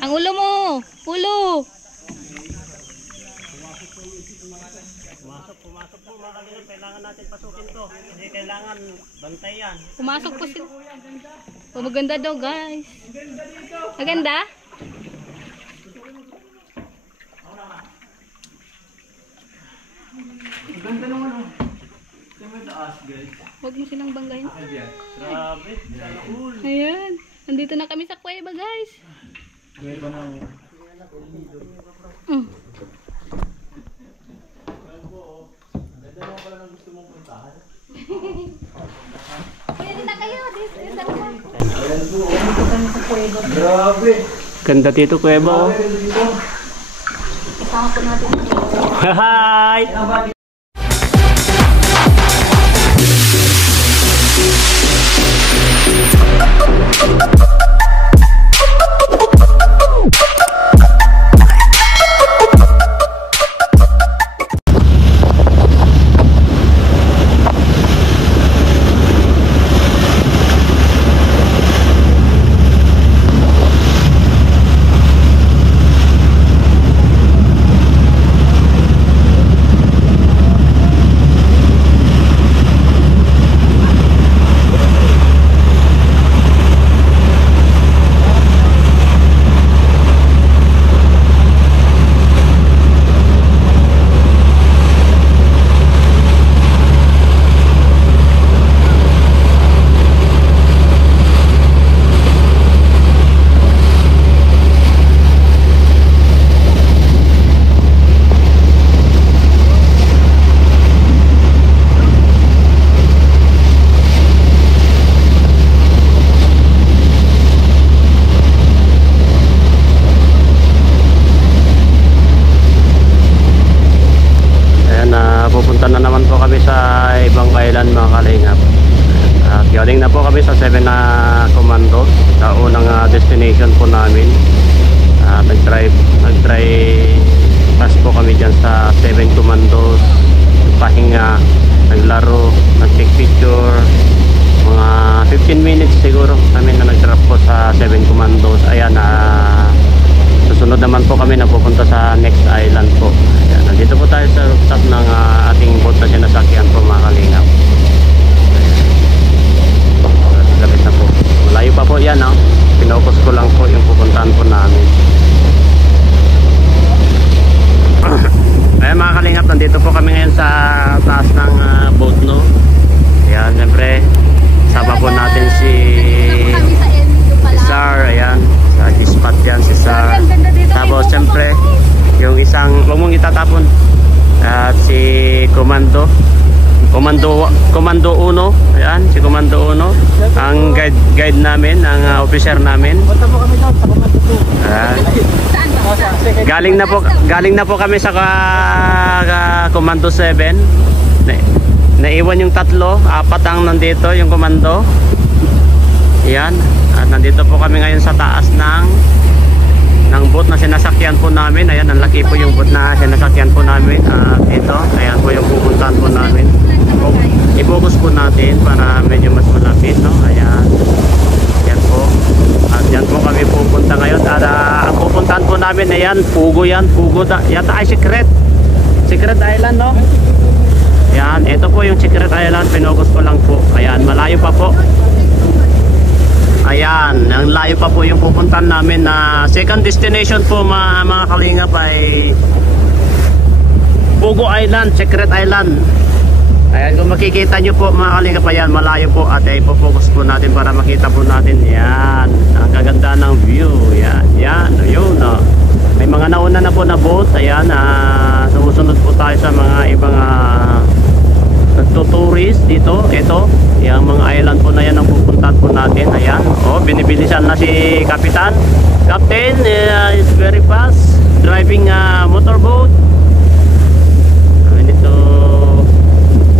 Ang ulo mo. Ulo. Pumasok po mga kalingap. Kailangan natin pasukin to. Kasi kailangan bantayan. Pumasok po sila. Oh, maganda daw guys. Maganda? Ganda naman oh. Kaya taas guys. Huwag mo silang banggain. Grabe. Cool. Ayan. Nandito na kami sa kuweba guys. Kuweba na oh. Ganda naman pala ng gusto mong puntahan. Kuya, din na kayo. Dito na. Ayan po. Dito kami sa kuweba. Grabe. Ganda dito kuweba oh. Ganda dito. Kasama po natin. Hi! Pupunta na naman po kami sa ibang island mga kalingap. At galing na po kami sa 7 na Commando, sa unang destination po namin. Nag-try pass po kami dyan sa 7 Commandos, pahinga, naglaro, nag-take picture. Mga 15 minutes siguro kami na nag-drop po sa 7 Commandos. Ayan, susunod naman po kami na pupunta sa next island po. Ayan, nandito po tayo sa rooftop ng ating boat na sinasakyan po mga kalingap. Lapit na po. Malayo pa po yan, pinokos ko lang po yung pupuntahan po namin. Ayan mga kalingap, nandito po kami ngayon sa taas ng boat, no? Ayan, siyempre sama po natin si Sar. Ayan, sa G-spot yan si Sar. Tapos siyempre yung isang, huwag mong itatapon, at si Komando 1. Ayan, si Komando 1 ang guide namin, ang officer namin. Galing na po kami sa Komando 7. Naiwan yung 3, 4 ang nandito yung komando. Ayan, at nandito po kami ngayon sa taas ng boat na sinasakyan po namin. Ayan, ang laki po yung boat na sinasakyan po namin. Ito, ayan po yung pupuntahan po namin. I-focus po natin para medyo mas malapit, no? Ayan. Ayan po. At yan po kami pupunta ngayon. At ang pupuntahan po namin, ayan, Pugo yan. Pugo, yata ay Secret Island, no? Ayan, ito po yung Secret Island. Pinocus ko lang po. Ayan, malayo pa po. Ayan, ang layo pa po yung pupuntahan namin na second destination po mga kalingap ay Pugo Island, Secret Island. Ayan, kung makikita nyo po mga kalingap, ayan, malayo po at ipopokus po natin para makita po natin. Ayan, ang kaganda ng view. Ayan, yun. May mga nauna na po na boat. Ayan, sumusunod po tayo sa mga ibang nagtuturist dito. Ito, yung mga island po na yan ang pupuntahan po natin. Ayan, binibilisan na si Captain is very fast driving motorboat. We need to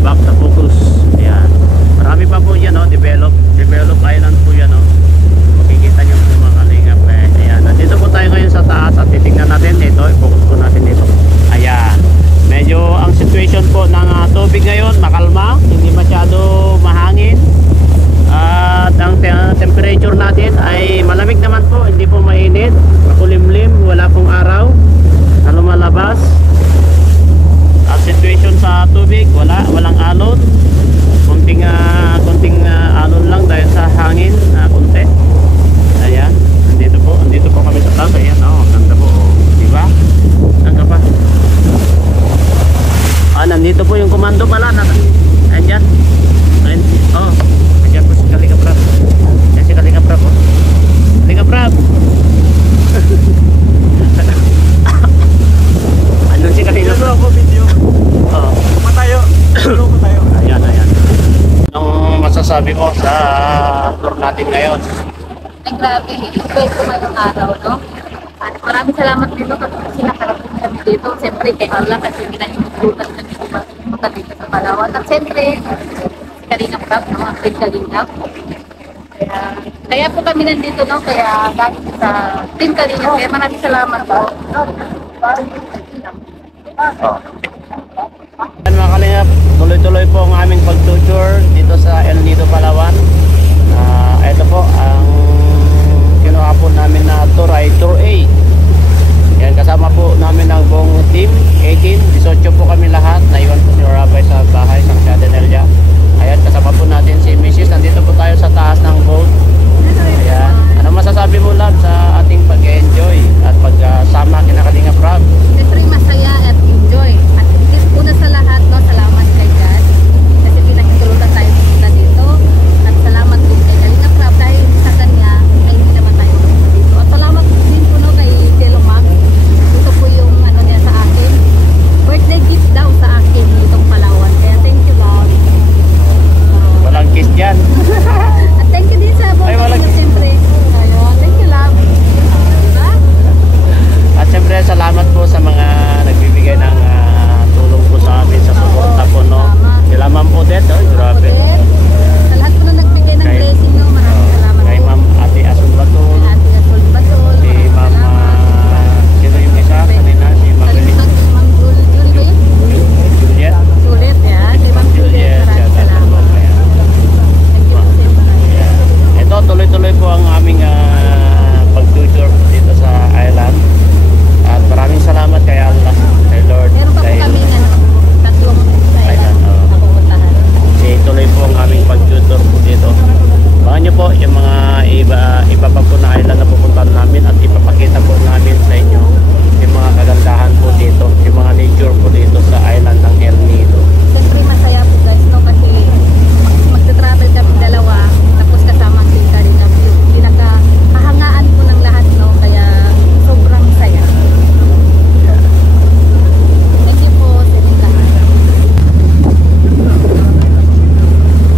back the focus. Ayan, marami pa po yan, develop island po yan, makikita nyo po mga kalingap. Ayan, nandito po tayo ngayon sa taas at titignan natin dito, i-focus po natin dito. Ayan, medyo ang situation po ng tubig ngayon makalma, hindi masyado mahangin. At ang temperature natin ay malamig naman po, hindi po mainit. tubig, walang alon. Kunting alon lang dahil sa hangin, konti. Ayan, andito po kami sa taas. Ayan, ganda po, di ba? Ganda pa. Nandito po yung komando pala. Andyan. Andyan po si Kalinga Prab. Yan si Kalinga Prab, Kalinga Prab. Andun si Kalinga Prab. Video. Matayo. Matayo. Ayan. Anong masasabi ko sa tour natin ngayon? Ay, grabe. Enjoy ko ngayong araw, no? At maraming salamat dito kasi nakarating kami dito. Siyempre, kay Allah kasi pinahintulutan kami pumunta dito sa Palawan. At siyempre, si Kalinga Prab, no? Ang Team Kalinga. Kaya po kami nandito, no? Kaya dahil sa Team Kalinga, kaya maraming salamat po. Mga Kalingap, tuloy-tuloy po ang aming pag-tour dito sa El Nido, Palawan. Ito po ang kinuha po namin na tour ay Tour A. Yan, kasama po namin ang buong team, 18 po kami lahat. Naiwan po si Orabay sa bahay, San Cadenelia. Ayan, kasama po natin si Mrs. Nandito po tayo sa taas ng boat. Ayan, ano masasabi mo, Lab, sa ating pag-enjoy at pagsama kina Kalinga Prab? Siyempre, masaya at enjoy. At una sa lahat, no, salamat kay God. Kasi pinahintulutan tayo pumunta dito. At salamat din kay Kalinga Prab dahil sa kanya ay hindi naman tayo pumunta dito. At salamat din po, no, kay Jelomag. Ito po yung ano niya sa akin. Birthday gift daw sa akin itong Palawan. Kaya thank you, Lord. Walang kiss dyan. At thank you din sa Ay, walang niya, siyempre. Ayun, thank you, Lord. Diba? At siyempre, salamat po sa mga nagbibigay ng tulong po sa amin sa suporta po, no? Sila Ma'am Odette, grabe. Sa lahat po na nagbigay ng Kay- blessing, no, maraming salamat Kay po. Ma'am Ate Asun Batul, Ate Atul Batul, si maraming Ma'am, salamat. sino yung isa kanina? Si Ma'am Kalimutan ko si Ma'am Julie ba yun? Juliet. Juliet, yan. Si Ma'am Juliet, maraming salamat. Thank you po sa inyo. Ito, tuloy-tuloy po ang aming pag-tour dito sa island. At maraming salamat kay Allah, kay Lord. Meron pa po dahil kami tatlong Island, island oo. na pupuntahan. tuloy po ang aming pag-tour po dito. Baka nyo po yung mga iba pa po na island na pupuntahan namin at ipapakita po namin sa inyo yung mga kagandahan po dito, yung mga nature po dito sa island ng El Nido. Siyempre masaya po guys, no? Kasi magta-travel kami dalawa, tapos kasama si Karina. Yung pinakahahangaan po ng lahat, no? Kaya sobrang saya. Thank you po sa inyong lahat.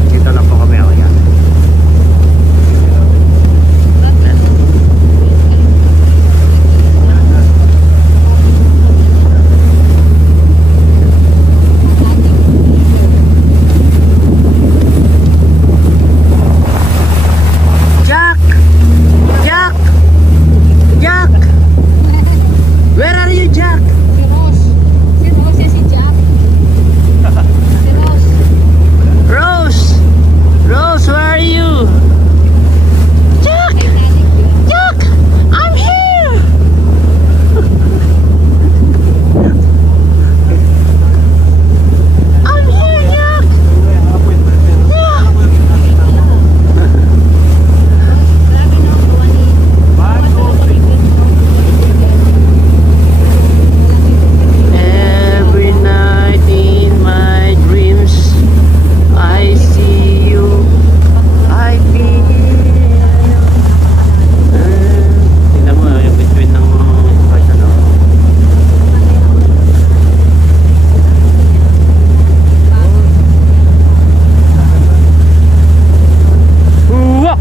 Dito na po kami, yan. Jack! Jack! Jack! Where are you, Jack? Si Rose. Si Rose yan si Jack. Si Rose. Rose! Rose, where are you? Jack! Titanic yun. Jack! I'm here! I'm here, Jack! Yeah! Grabe no, buwan ni... Every night in my dreams I see you, I feel you. Tingnan mo yung between ng part ano. Uwa!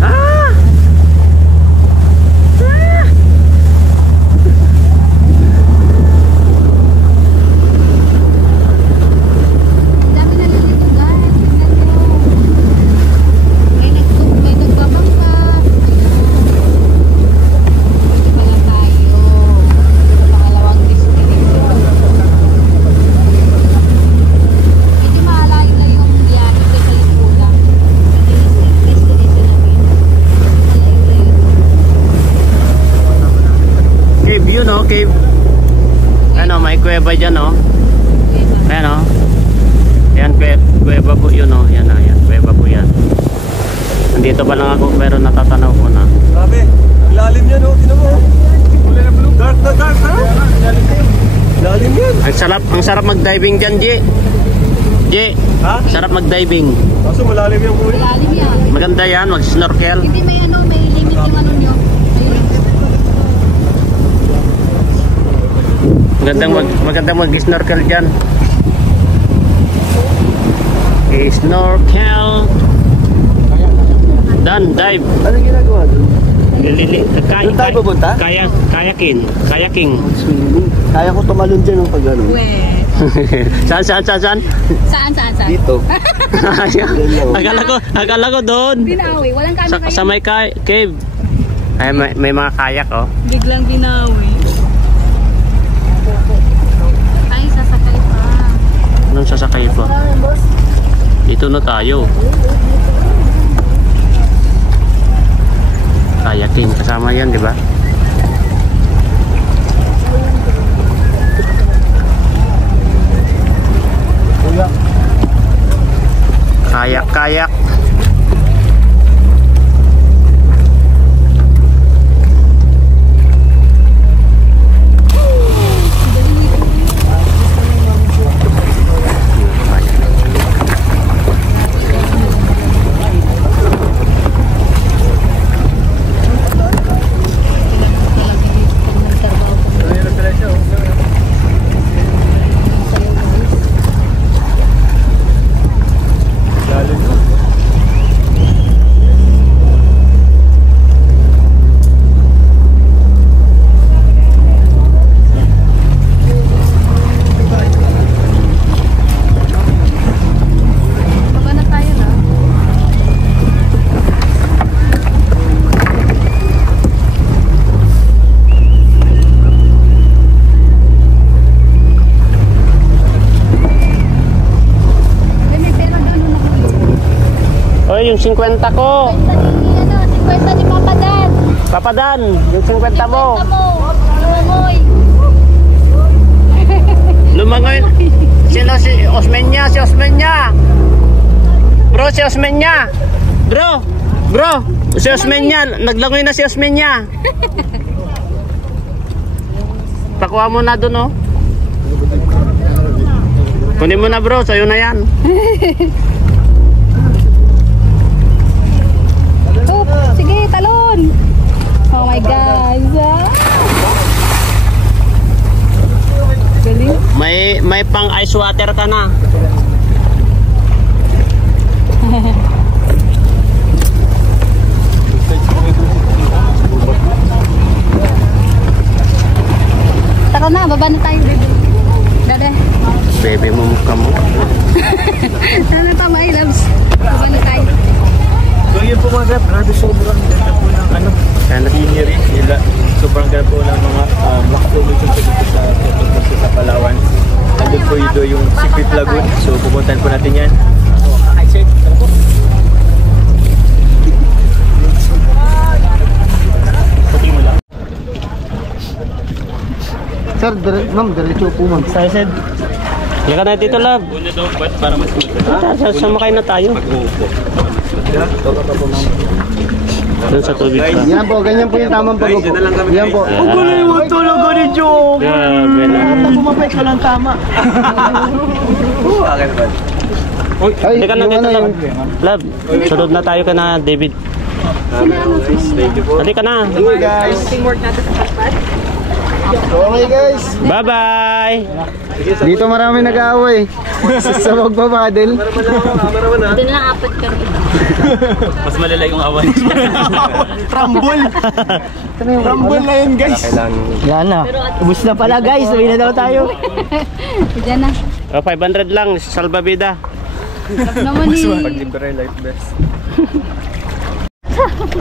Ah! Ah! Dami nalilito guys. Tingnan nyo. May nagbabangka. Pwede pala tayo. Pangalawang destination. Hindi maalayo na yung biyahe ko sa Lipulang. Destination namin. Malayo-layo. Cave, you know, cave. Ano, may kuweba dyan, oh. Ayan, oh. Ayan, kuweba po yun, oh. Yan, oh. Yan, kuweba po yan. Nandito pa lang ako, pero natatanaw ko na. Grabe. Lalim yan, oh. Tinan mo. Dark na dark, ha? Lalim yan. Ang sarap mag-diving dyan, G. Ha? Sarap mag-diving. Kaso malalim yan, boy. Malalim yan. Maganda yan, mag-snorkel. Hindi may may limit yung ano nyo. Magandang mag-snorkel dyan. Snorkel. Done, dive. Anong ginagawa doon? Saan tayo pupunta? Kayaking. Swimming. Kaya ko tumalon dyan ng pag ano. Saan? Saan? Dito. Akala ko doon. Binawi. Walang kami Sa may cave. Ay, may mga kayak, oh. Biglang binawi. Ay, sasakay pa. Anong sasakay pa? Dito na tayo. Kayaking. Kasama yan, di ba? Kayak. Yung 50 ko. 50 ni Papa Dan. Papa Dan, yung 50 mo. Lumangoy. Sino si Osmeña? Si Osmeña. Bro, si Osmeña. Bro. Si Osmeña. Naglangoy na si Osmeña. Pakuha mo na dun, oh. Kunin mo na, bro. Sa'yo na yan. Sige, talon. Oh my God. Galing. May pang ice water ka na. Tara na, baba na tayo, baby. Dade. Baby mo mukha mo. Sana pa, my loves. Baba na tayo. So yun po mga sir, grabe sobrang ganda po ng ano, scenery nila. Sobrang ganda po ng mga makatulog dito sa Puerto sa Palawan. Andun po ito yung Secret Lagoon. So pupuntahan po natin yan. Kakaisip, ano po? Puti mo lang. Sir, ma'am, diretso po ma'am. Side. Yan ka na dito, love. Una daw, ba't para mas maganda? Sumakay na tayo. Mag-uupo. Doon sa tubig pa. Yan po, ganyan po yung tamang pag-upo. Yan po. Ang gulo yung tulog ko ni Joe. Grabe na. Bumapay ka lang tama. Akin ba? Halika na dito, love. Love, sunod na tayo ka na, David. Thank you po. Halika na. Hey guys. Teamwork natin sa paspat. Okay guys. Bye-bye. Dito marami nag-aaway. Sa magpapadel. Doon lang apat kami. Mas malala yung awan. Rumble. Rumble na yun guys. Yan na. Ubus na pala guys. Uwi na daw tayo. Diyan na. 500 lang, salbabida. Naman eh. Pag-libre life best.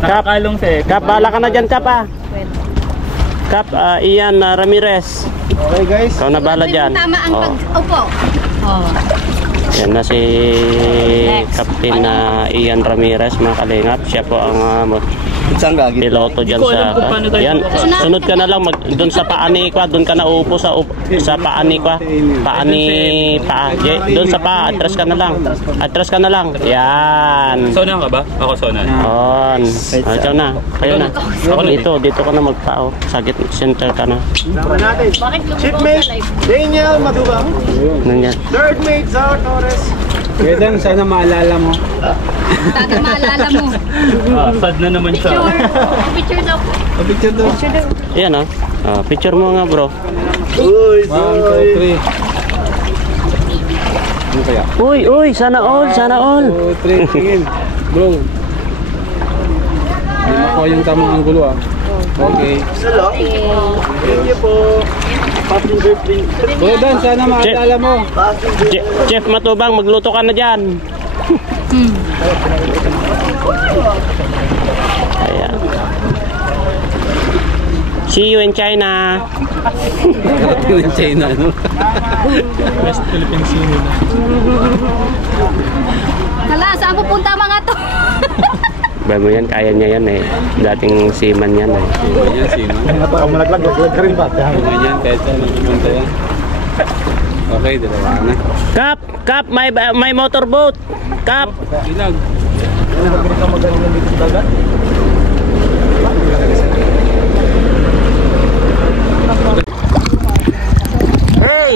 Kap, Kap, bala ka na dyan, Kap, ah. Kap, Ian Ramirez. Okay guys. Ikaw na bala dyan. Tama ang Oh. pag-upo. Oh. Yan na si Captain Ian Ramirez, mga kalingap. Siya po ang Saan ka? Piloto dyan Hindi ko alam sa... kung paano tayo Yan, sunod ka na lang. Doon sa paani kwa. Doon ka na uupo sa paani kwa. Doon sa pa. Atras ka na lang. Atras ka na lang. Yan. Sonan ka ba? Ako sonan. On. Ikaw na. Kayo na. Dito ka na magpao. Sagit center ka na. Nama natin. Shipmate Daniel Madubang. Nandiyan. Third mate Zar Torres. Kuya, sana maalala mo. Sana maalala mo. Sad na naman siya. Picture daw. Picture daw. Ayan o. Picture mo nga bro. Uy, 1, 2, 3. Ano kaya? Uy, sana all, sana all. 2, 3, tingin. Bro. Hindi mo ko yung tamang anggulo ah. Okay. Hello. Thank you po. Passenger please. Kuya Dan, sana maalala mo. Passenger. Chef Matubang, magluto ka na dyan. Ayan. See you in China. Karating ng China, no? West Philippine Sea na. Hala, saan pupunta mga to? Ba mo yan, kaya niya yan eh. Dating seaman yan eh. Yan, Sima. Malaglag ka rin ba? Yan, kahit saan magpupunta yan. Okay, dalawa na. Kap, may motorboat. Kap. Ilag.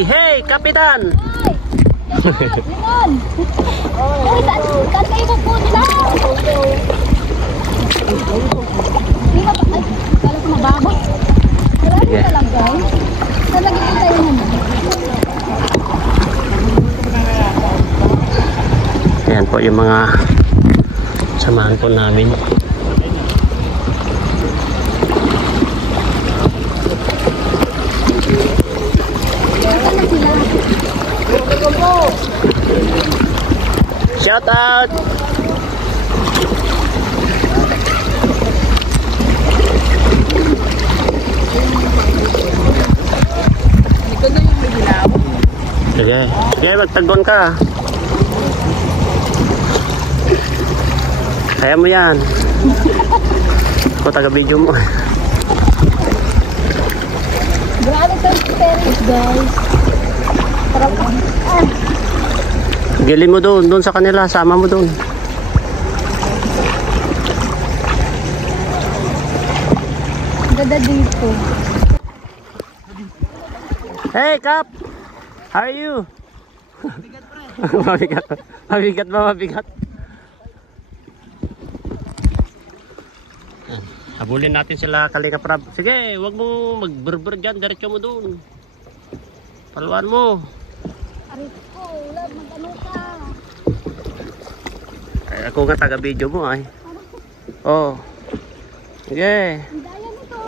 Hey, kapitan. Limon! Uy, saan kayo pupunta? Di ba? Ay, kala ko mababo. Marami Sige. ka lang, guys. Saan lagi po tayo naman? Ayan po yung mga samahan po namin. Shout out! Sige, magtagon ka. Kaya mo yan. Ako taga-video mo. Grabe ka experience, guys. Parang, Gili mo doon sa kanila, sama mo doon. ganda dito. Hey, Kap! How are you? Mabigat pre. Mabigat ba? Mabigat? Habulin natin sila Kalinga Prab. Sige, wag mo magberber dyan. Diretso mo doon. Paluan mo. Ariko, love, mag-ano ka? Ay, ako nga taga-video mo ay. Oh. Sige. Ang daya nito.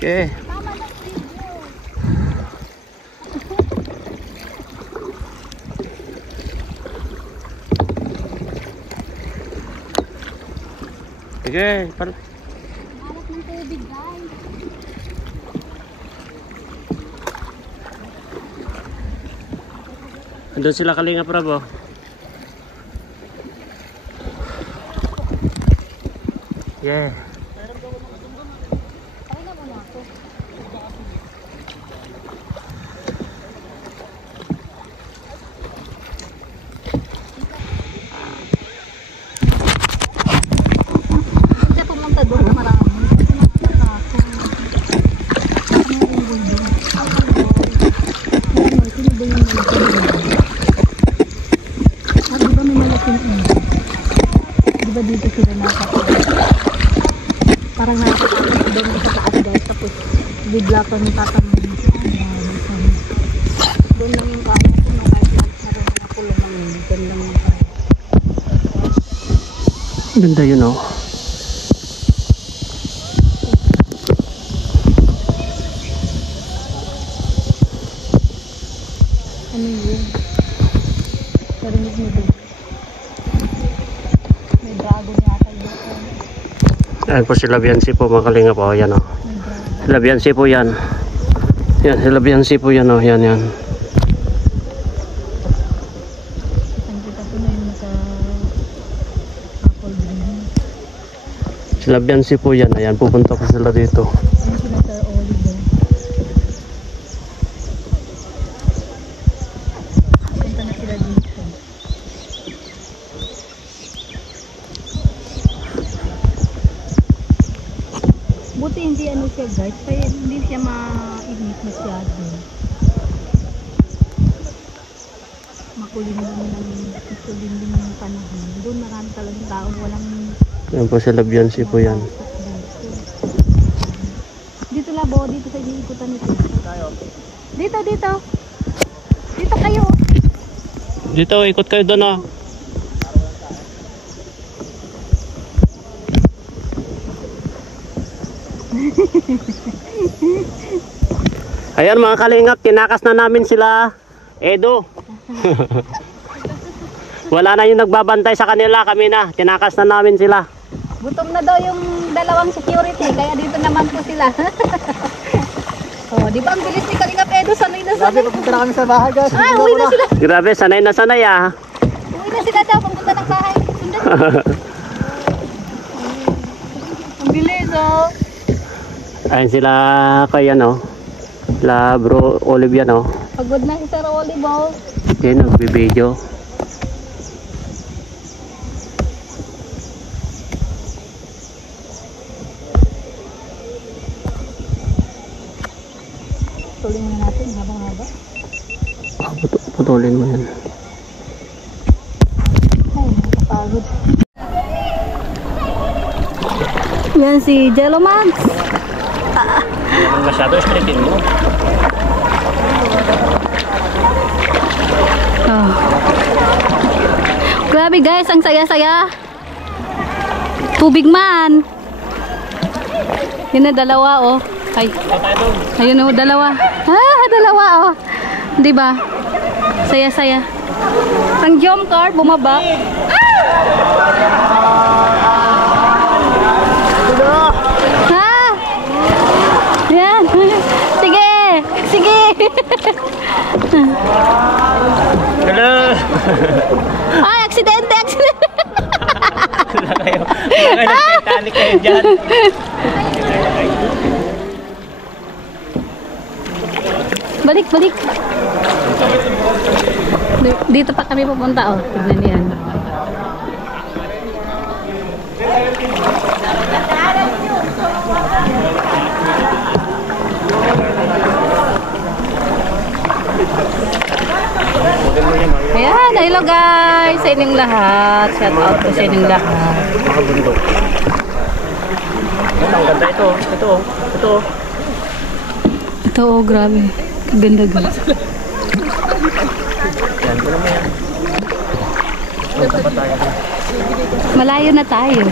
Okay. Tama na video. Sige. Harap ng tubig, guys. Andun sila Kalinga Prab oh. Yeah. Hindi pumunta doon na marami. Di ba may malaking di ba dito sila nakakita? Parang nakakita doon sa taas guys. Tapos bigla pa ng tatanong. Doon lang yung kaya ko na kahit naroon na kulong lang yun. Doon lang yung kaya. Ganda yun oh. Ano yun? Narinig mo doon. May dragon yata yun. Ayan po sila Biansi po mga Kalinga po. Ayan oh. Sila Biansi po yan. Yan, sila Biansi po yan oh. Yan, yan. Ang kita po Sila Biansi po yan. Ayan, pupunta po sila dito. Yung sila Sir Oliver. Punta na sila dito. Buti hindi ano siya guys, kaya hindi siya mainit masyado. Makulim din yung panahon. Doon marami talagang tao, walang Ayan po sila Biansi po yan. dito labo, dito sa iniikutan nito. Dito. Dito kayo. Dito, ikot kayo doon oh. Ayan mga kalingap, tinakas na namin sila Edo. Wala na yung nagbabantay sa kanila, kami na, tinakas na namin sila. Gutom na daw yung dalawang security, kaya dito naman po sila. Oh, di ba ang bilis ni Kalingap Edo, sanay na sanay. Grabe, papunta na kami sa bahay guys. Uwi na sila. Grabe, sanay na sanay ah. Uwi na sila daw, pagpunta ng bahay. Sundan. Ang bilis oh. Ayun sila kay ano, la bro Olive yan oh. Pagod na si Sir Olive oh. Yan, nagbibideo. Tuloy na natin, habang-haba. Putulin mo yan. Ay, nakapagod. Yan si Jello Max. Masyado stripping mo. Oh. Grabe guys, ang saya-saya. Tubig man. Yun na dalawa oh. Ay. Ayun oh, dalawa. Dalawa oh. 'Di ba? Saya-saya. Ang jump car bumaba. Yan. Sige. Hello. Ay, aksidente. Wala kayo. Nagtitalik kayo dyan. Balik. Dito pa kami pupunta oh. Tignan niyan. Ayan, hello guys sa inyong lahat. Shout out po sa inyong lahat. Makabundok. Ang ganda ito. Ito oh, grabe. Kaganda guys. Yan, ko naman yan. Malayo na tayo.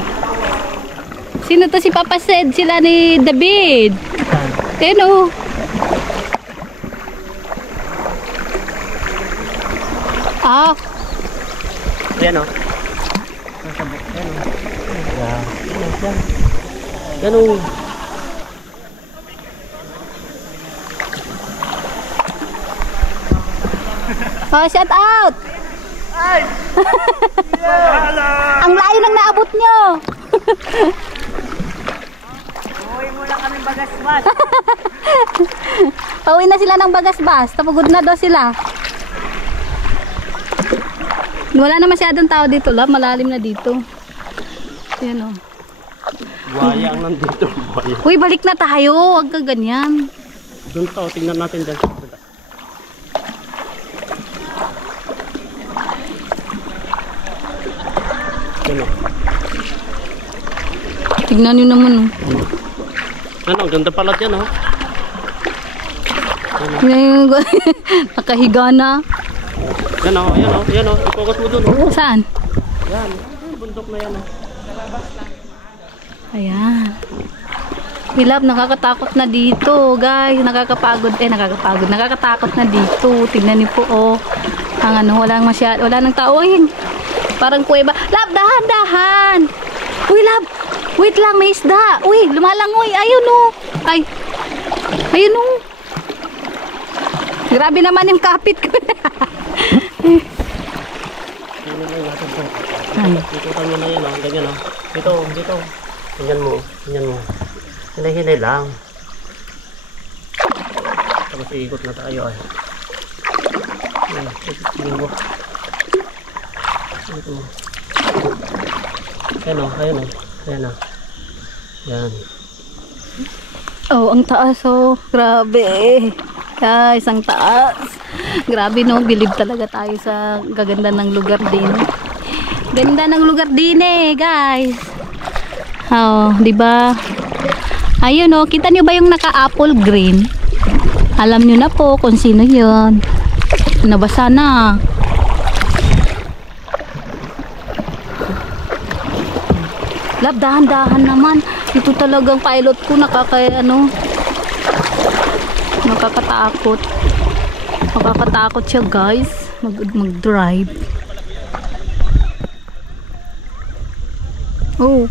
Sino to si Papa Sed? Sila ni David. Ayan oh. Ah. Ayan o. Yan o. Oh, shout out! Ang layo ng naabot nyo! Uwi muna kami bagas-bas. Pauwi na sila ng bagas-bas. Tapagod na daw sila. Wala na masyadong tao dito, love. Malalim na dito. Ayan o. Buhaya ang nandito. Buhaya. Uy, balik na tayo. Huwag ka ganyan. Doon to, tingnan natin dyan. Yan o. Tignan nyo naman o. Ano, ang ganda pala dyan o. Nakahiga na. Yan o. I-focus mo doon o. Saan? Yan, bundok na yan o. Ayan. Hilap, nakakatakot na dito, guys. Nakakatakot na dito. Tingnan niyo po, oh. Ang ano, wala nang tao. Ay, parang kuweba. Lab, dahan. Uy, Lab. Wait lang, may isda. Uy, lumalangoy. Ayun, oh. Ayun, oh. Grabe naman yung kapit ko. Tingnan lang natin po. Ikutan mo na yan o. Ganyan o. Dito. Tingnan mo. Hinay-hinay lang. Tapos iikot na tayo ay. Tingnan mo. Ito. Ayan o. Ayan. Oh, ang taas oh. Grabe. Guys, ang taas. Grabe no, bilib talaga tayo sa gaganda ng lugar din. Ganda ng lugar din guys. Oh, 'di ba? Ayun oh, kita niyo ba yung naka-apple green? Alam niyo na po kung sino 'yon. Nabasa na. Lab, dahan-dahan naman. Ito talagang pilot ko nakakatakot. Nakakatakot siya guys. Mag-drive. Oh.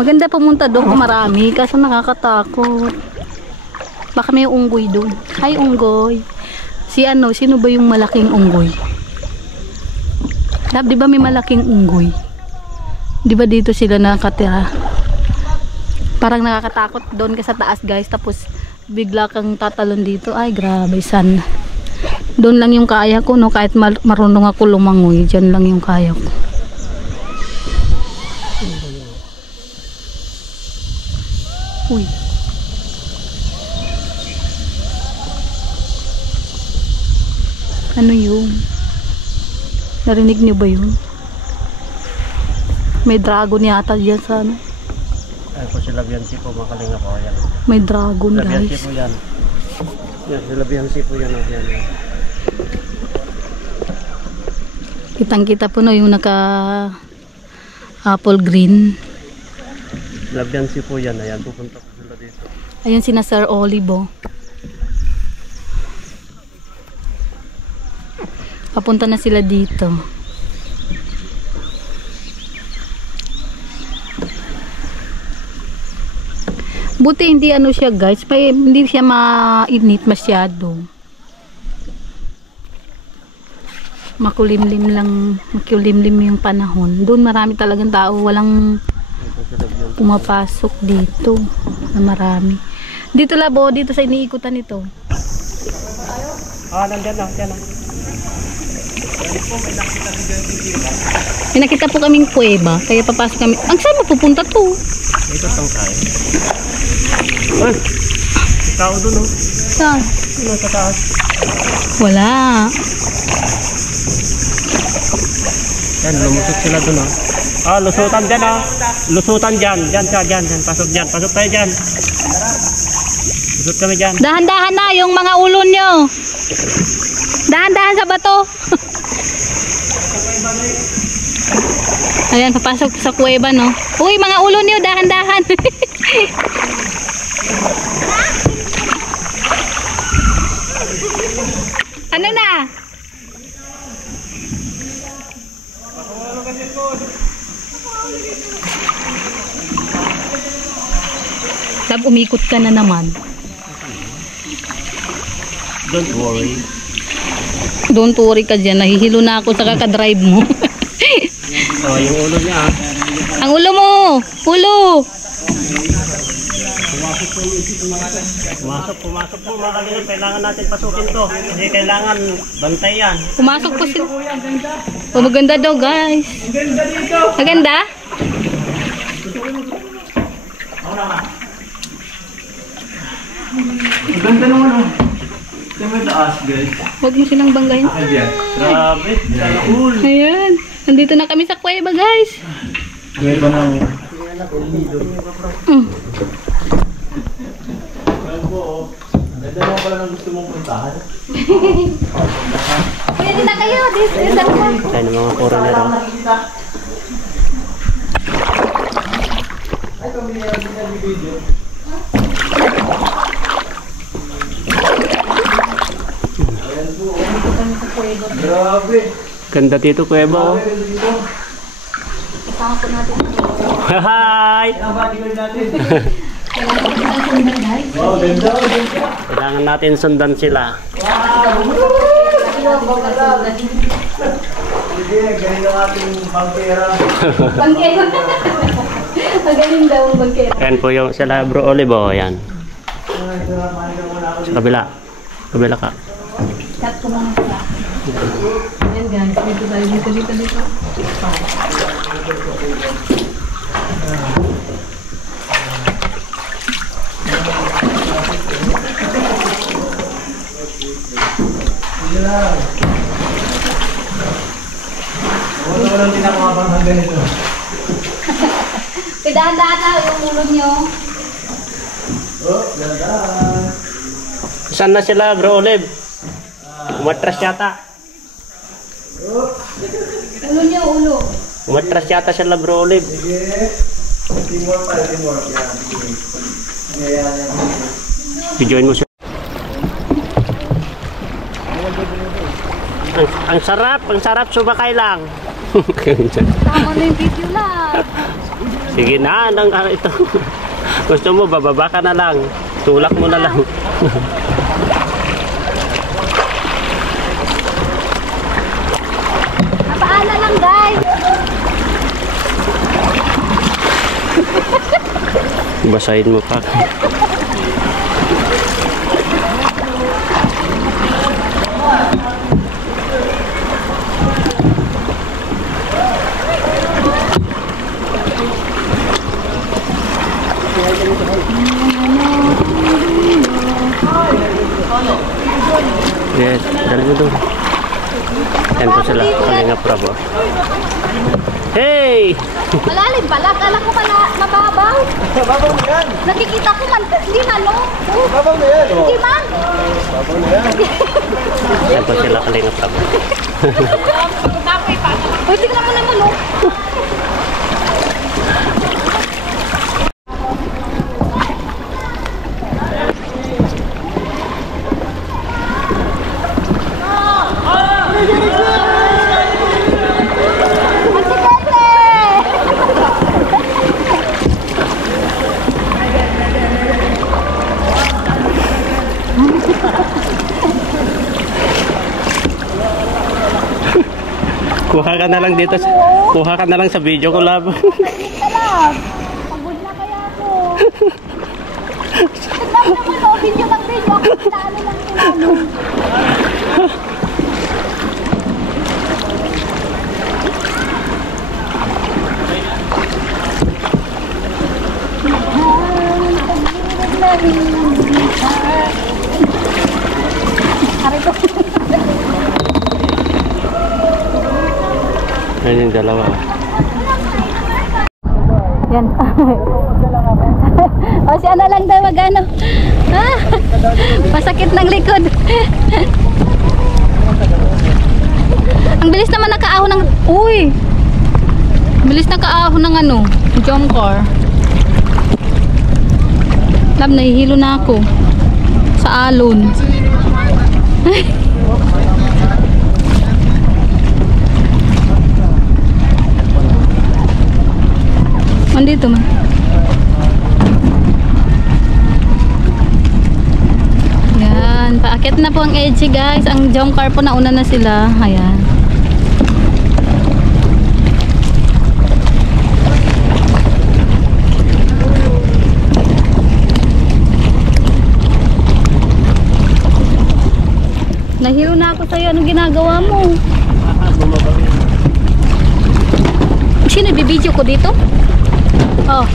Maganda pumunta doon kung marami kasi nakakatakot. Baka may unggoy doon. Ay, unggoy. Sino ba yung malaking unggoy? Di ba may malaking unggoy? Di ba dito sila nakatira? Parang nakakatakot doon ka sa taas guys. Tapos bigla kang tatalon dito. Ay, grabe sana. Doon lang yung kaya ko, no? Kahit marunong ako lumangoy, dyan lang yung kaya ko. Uy. Ano yun? Narinig niyo ba yun? May dragon yata dyan sa ano? Ay po si Labiansi po, makalinga po. Ayan. May dragon Labiansi guys. po yan. Yan, si Labiansi po yan. Yan. Kitang kita po no yung naka apple green. Labiansi po yan. Ayan, pupunta po sila dito. Ayun sina Sir Olive oh. Papunta na sila dito. Buti hindi ano siya guys, hindi siya mainit masyado. Makulimlim yung panahon. Doon marami talagang tao, walang pumapasok dito na marami. Dito labo, dito sa iniikutan ito. Nandyan na. May nakita po kaming kuweba, kaya papasok kami. Ang saan mapupunta to? Ito tang tayo. Ay! Tao doon oh. Saan? Ano sa taas? Wala. Yan, lumusot sila doon oh. Lusutan dyan oh. Lusutan dyan. Dyan. Pasok dyan. Pasok tayo dyan. Lusot kami dyan. Dahan-dahan na yung mga ulo nyo. Dahan-dahan sa bato. Ayan, papasok sa kuweba no. Uy, mga ulo nyo, dahan-dahan. Ano na? Sab, umikot ka na naman. Don't worry. Don't worry ka dyan. Nahihilo na ako sa kakadrive mo. Yung ulo niya ah. Ang ulo mo! Ulo! Pumasok po mga kalingap. Kailangan natin pasukin to. Kasi kailangan bantay yan. Pumasok po sila. Oh, maganda daw guys. Maganda dito. Maganda? Maganda naman oh. Ito may taas guys. Huwag mo silang banggain. Grabe. Cool. Ayan. Nandito na kami sa kuweba guys. Kuweba na oh. Ganda naman pala ng gusto mong puntahan. Pwede na kayo. This is the one. Tayo ng mga foreigner oh. Grabe. Ganda dito kuweba oh. Isama po natin. Hi! Ang bodyguard natin. Wow, ganda. Kailangan natin sundan sila. Sige, galing ang ating bangkera. Bangkero. Magaling daw ang bangkero. Yan po yung sila Bro Olive. Oh, yan. Sa kabila. Kabila ka. Cut ko muna siya. Ayan guys, dito tayo. Dito. Walang tinakabang hanggang ito. Dahan-dahan na yung ulo nyo. Oh, dahan. Saan na sila Bro Olive? Umatras yata. Ulo nyo, ulo. Umatras yata sila Bro Olive. Sige. Teamwork pala, teamwork. Yan. Sige, yan. I-join mo siya. Ang sarap sumakay lang. Tama na yung video lang. Sige na, ito. Gusto mo, bababa ka na lang. Tulak mo na lang. Napaala lang guys. Basahin mo pa. Yes, dali mo doon. Yan po sila, Kalinga Prab. Hey! Malalim pala. Kala ko pala mababaw. Babaw na yan. Nakikita ko man. Hindi na no. Babaw na yan. Hindi man. Babaw na yan. Yan po sila, Kalinga Prab. Uy, tignan mo naman no. Kuha ka na lang dito. Kuha ka na lang sa video ko, lab. Alam. Pagod na kaya ako. Tignan mo naman no. Video lang video. Ako pinalo lang pinalo. Aray ko. Yan yung dalawa. Yan. O siya na lang daw magano. Ah, masakit ng likod. Ang bilis naman nakaahon ng... Uy! Bilis nakaahon ng ano, jump car. Lab, nahihilo na ako. Sa alon. Andito man. Yan, paakyat na po ang edge guys. Ang jump car po nauna na sila. Ayan. Nahilo na ako sa'yo. Anong ginagawa mo? Sino bibidyo ko dito? Oh.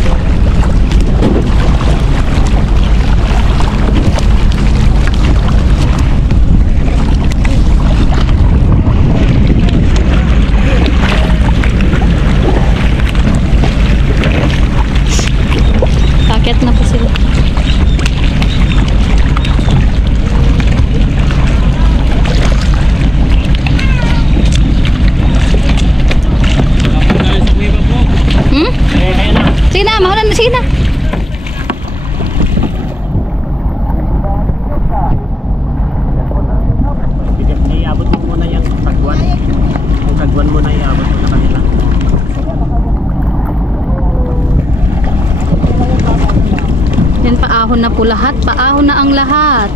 Kakit na po sila. Sige na, mahunan po lahat, paahon na ang lahat.